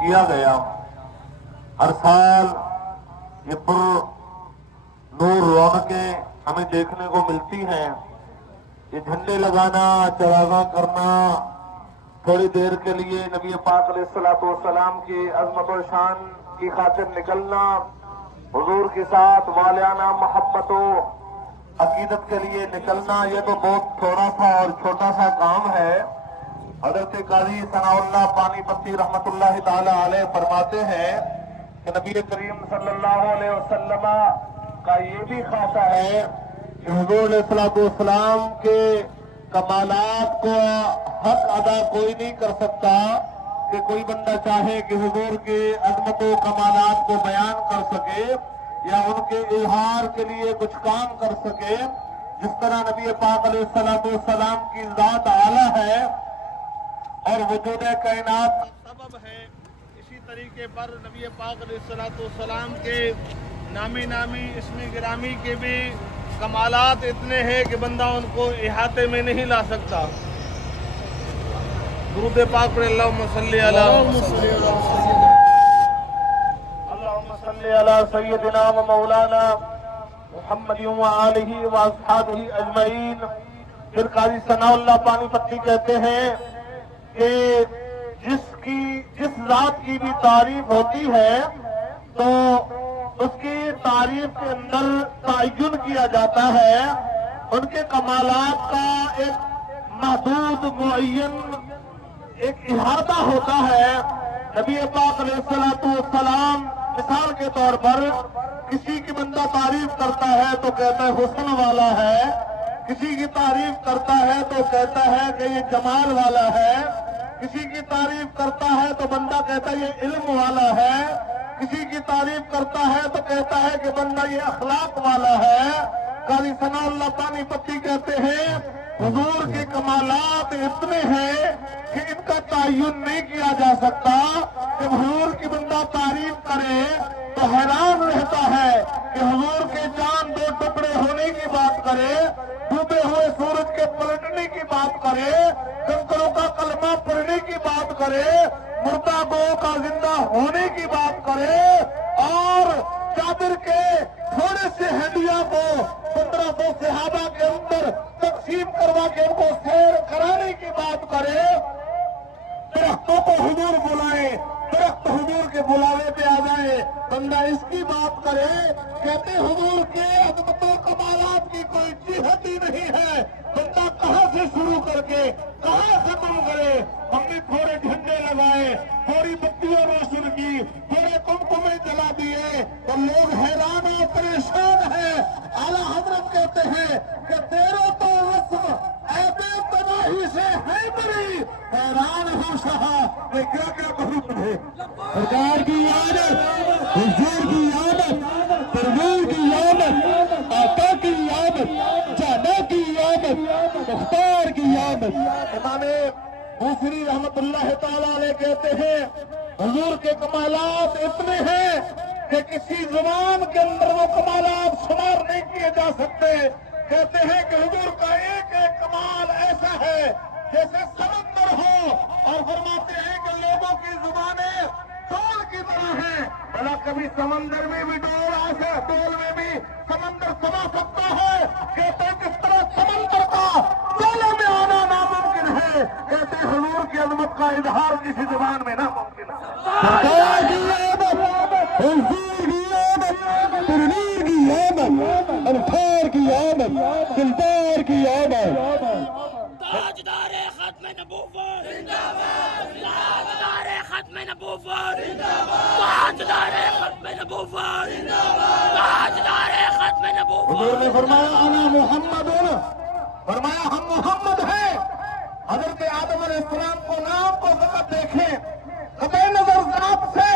کیا گیا۔ ہر سال یہ پر نور رونقیں ہمیں دیکھنے کو ملتی ہیں۔ یہ جھنڈے لگانا، چراغاں کرنا، تھوڑی دیر کے لیے نبی پاک علیہ الصلوۃ والسلام کی عظمت و شان کی خاطر نکلنا، حضور کے ساتھ والانہ محبت و عقیدت کے لیے نکلنا، یہ تو بہت تھوڑا سا اور چھوٹا سا کام ہے۔ حضرت قاضی ثناء اللہ پانی پتی رحمت اللہ تعالی علیہ فرماتے ہیں کہ نبی کریم صلی اللہ علیہ وسلم کا یہ بھی خاصہ ہے کہ حضور علیہ الصلوۃ والسلام کے کمالات کو حق ادا کوئی نہیں کر سکتا کہ کوئی بندہ چاہے کہ حضور کے عظمت و کمالات کو بیان کر سکے یا ان کے اظہار کے لیے کچھ کام کر سکے۔ جس طرح نبی پاک علیہ الصلوۃ والسلام کی ذات اعلیٰ ہے اور وجود کائنات کا سبب ہے، اسی طریقے پر نبی پاک علیہ الصلوۃ والسلام کے نامی اسم گرامی کے بھی کمالات اتنے ہیں کہ بندہ ان کو احاطے میں نہیں لا سکتا۔ درود پاک پر اللہم صلی علی سیدنا و مولانا محمد و آلہ و اصحابہ اجمعین۔ پھر قاضی ثناء اللہ پانی پتی کہتے ہیں کہ جس ذات کی بھی تعریف ہوتی ہے تو اس کی تعریف کے اندر تعین کیا جاتا ہے، ان کے کمالات کا ایک محدود معین ایک احاطہ ہوتا ہے۔ نبی پاک علیہ الصلوۃ والسلام مثال کے طور پر کسی کی بندہ تعریف کرتا ہے تو کہتا ہے حسن والا ہے، کسی کی تعریف کرتا ہے تو کہتا ہے کہ یہ جمال والا ہے، کسی کی تعریف کرتا ہے تو بندہ کہتا ہے یہ علم والا ہے، کسی کی تعریف کرتا ہے تو کہتا ہے کہ بندہ یہ اخلاق والا ہے۔ قاضی ثناء اللہ پانی پتی کہتے ہیں حضور کے کمالات اتنے ہیں کہ ان کا تعین نہیں کیا جا سکتا۔ جب حضور کی بندہ تعریف کرے تو حیران رہتا ہے کہ حضور کے چاند دو ٹکڑے ہونے کی بات کرے، ڈوبے ہوئے سورج کے پلٹنے کی بات کرے، کنکروں کا کلمہ پڑھنے کی بات کرے، مردہ گو کا زندہ ہونے کی بات کرے، اور چادر کے تھوڑے سے ہڈیاں کو 1500 صحابہ کے اندر تقسیم کروا کے ان کو سیر کرانے کی بات کرے، درختوں کو حضور بلائے، درخت حضور کے بلاوے پہ آ جائے، بندہ اس کی بات کرے، کہتے حضور کے عظمت و کمالات کی کوئی جہت ہی نہیں ہے، بندہ کہاں سے شروع کر کے کہاں ختم کرے۔ ہم نے تھوڑے جھنڈے لگائے، تھوڑی بتیاں روشن کی، تھوڑے کمکمے جلا دیے تو لوگ حیران اور پریشان ہیں۔ اعلیٰ حضرت کہتے ہیں کہ تیرا تو وصف عیب تباہی سے ہے بری، حیران ہو شاہ کہ کیا کیا کہوں تمہیں۔ سرکار کی عادت، حضور کی عادت، پرویر کی عادت، آقا کی عادت، جانا کی عادت، مختار کی عادت۔ امام بوسری رحمت اللہ تعالیٰ علیہ کہتے ہیں حضور کے کمالات اتنے ہیں کہ کسی زبان کے اندر وہ کمالات شمار نہیں کیے جا سکتے۔ کہتے ہیں کہ حضور کا ایک ایک کمال ایسا ہے جیسے سمندر ہو، اور فرماتے ہیں کہ لوگوں کی زبانیں ڈول کی طرح ہیں، بھلا کبھی سمندر میں بھی ڈول ایسے ڈول میں بھی سمندر سما سکتا ہے؟ کہتے ہیں کس طرح سمندر کا ڈولوں میں آنا ناممکن ہے، کہتے ہیں حضور کی عظمت کا اظہار کسی زبان میں ناممکن ہے۔ سرکار کی عظمت، حضور کی عظمت، تنویر کی عظمت، انفار کی عظمت، دلدار کی عظمت۔ تاجدار ختم نبوت زندہ باد، تاجدار ختم نبوت زندہ باد، تاجدار ختم نبوت زندہ باد، تاجدار ختم نبوت۔ حضور نے فرمایا انا محمد، فرمایا ہم محمد ہیں۔ حضرت آدم علیہ السلام کو نام کو فقط دیکھیں، قطع نظر ذات سے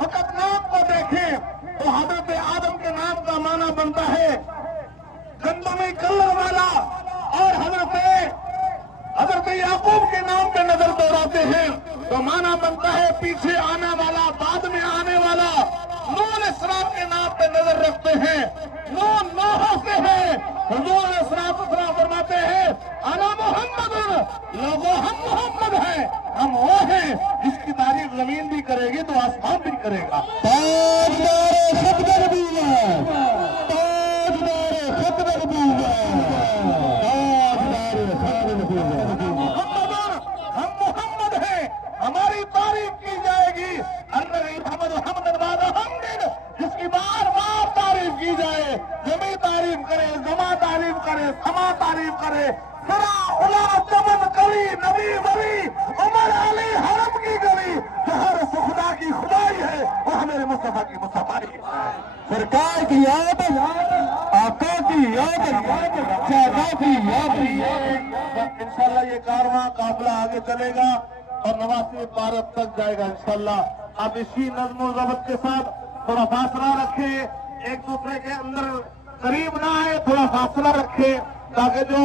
فقط نام کو دیکھیں تو حضرت آدم کے نام کا معنی بنتا ہے گندمی کلر والا، اور حضرت یعقوب کے نام پہ نظر دوڑاتے ہیں تو معنی بنتا ہے پیچھے آنے والا، بعد میں آنے والا۔ نوح علیہ السلام کے نام پہ نظر رکھتے ہیں، نوح سے ہے۔ حضور علیہ السلام فرماتے ہیں انا محمد، لوگوں ہم محمد ہیں، ہم وہ ہیں جس کی تعریف زمین بھی کرے گی کرے گا. تاجدار ختم نبوت، تاجدار ختم نبوت، تاجدار ختم نبوت. ہم محمد ہیں، ہماری تعریف کی جائے گی. جس کی بار بار تعریف کی جائے، زمین تعریف کرے، زما تعریف کرے، سما تعریف کرے، سرا الا چمن کلی نبی ولی عمر علی حرم کی گلی، ہر خدا کی خدائی ہے وہ میرے مصطفیٰ کی مصطفائی ہے. سرکار کی یاد، آقا کی یاد، شہدا کی یاد. انشاءاللہ یہ کارواں قافلہ آگے چلے گا اور نواسی بھارت تک جائے گا انشاءاللہ. اب اسی نظم و ضبط کے ساتھ تھوڑا فاصلہ رکھے، ایک دوسرے کے اندر قریب نہ آئے، تھوڑا فاصلہ رکھے تاکہ جو